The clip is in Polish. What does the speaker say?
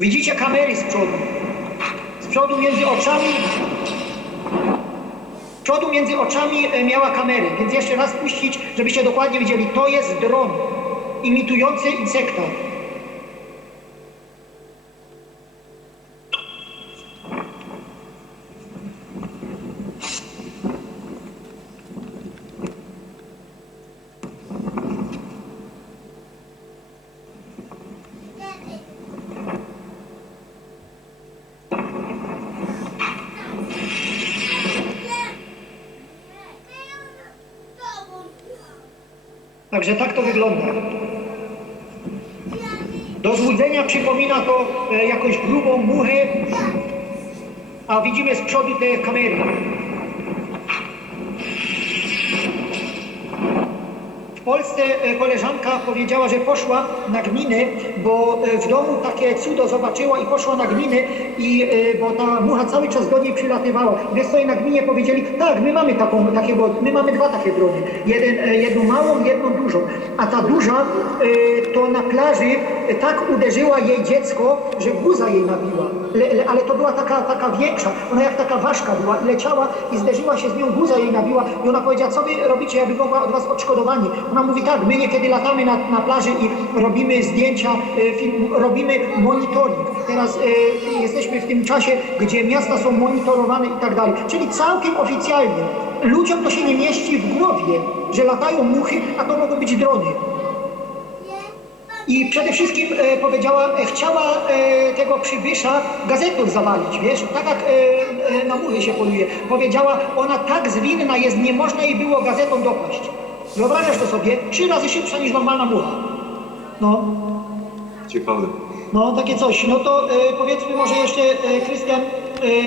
Widzicie kamery z przodu. Z przodu między oczami. Z przodu między oczami e, miała kamery, więc jeszcze raz puścić, żebyście dokładnie widzieli. To jest dron imitujący insekta. Także tak to wygląda. Do złudzenia przypomina to e, jakąś grubą muchę, a widzimy z przodu te kamery. W Polsce e, koleżanka powiedziała, że poszła na gminę, bo e, w domu takie cudo zobaczyła i poszła na gminę, i, e, bo ta mucha cały czas do niej przylatywała. Więc sobie na gminie powiedzieli, tak, my mamy taką, takiego, my mamy dwa takie drony. Jeden, e, jedną małą, jedną dużą. A ta duża e, to na plaży e, tak uderzyła jej dziecko, że guza jej nabiła. Le, le, ale to była taka, taka większa, ona jak taka ważka była leciała i zderzyła się z nią, guza jej nabiła i ona powiedziała, co wy robicie, ja bym mogła od was odszkodowanie. Ona mówi tak, my niekiedy latamy na, na plaży i robimy zdjęcia, e, film, robimy monitoring. Teraz e, jesteśmy w tym czasie, gdzie miasta są monitorowane i tak dalej. Czyli całkiem oficjalnie. Ludziom to się nie mieści w głowie, że latają muchy, a to mogą być drony. I przede wszystkim e, powiedziała, e, chciała e, tego przybysza gazetą zawalić, wiesz, tak jak e, e, na muchy się poluje. Powiedziała, ona tak zwinna jest, nie można jej było gazetą dopaść. Wyobrażasz to sobie? Trzy razy szybsza niż normalna mucha. No, Ciekawe. no takie coś. No to e, powiedzmy może jeszcze, e, Krystian, e,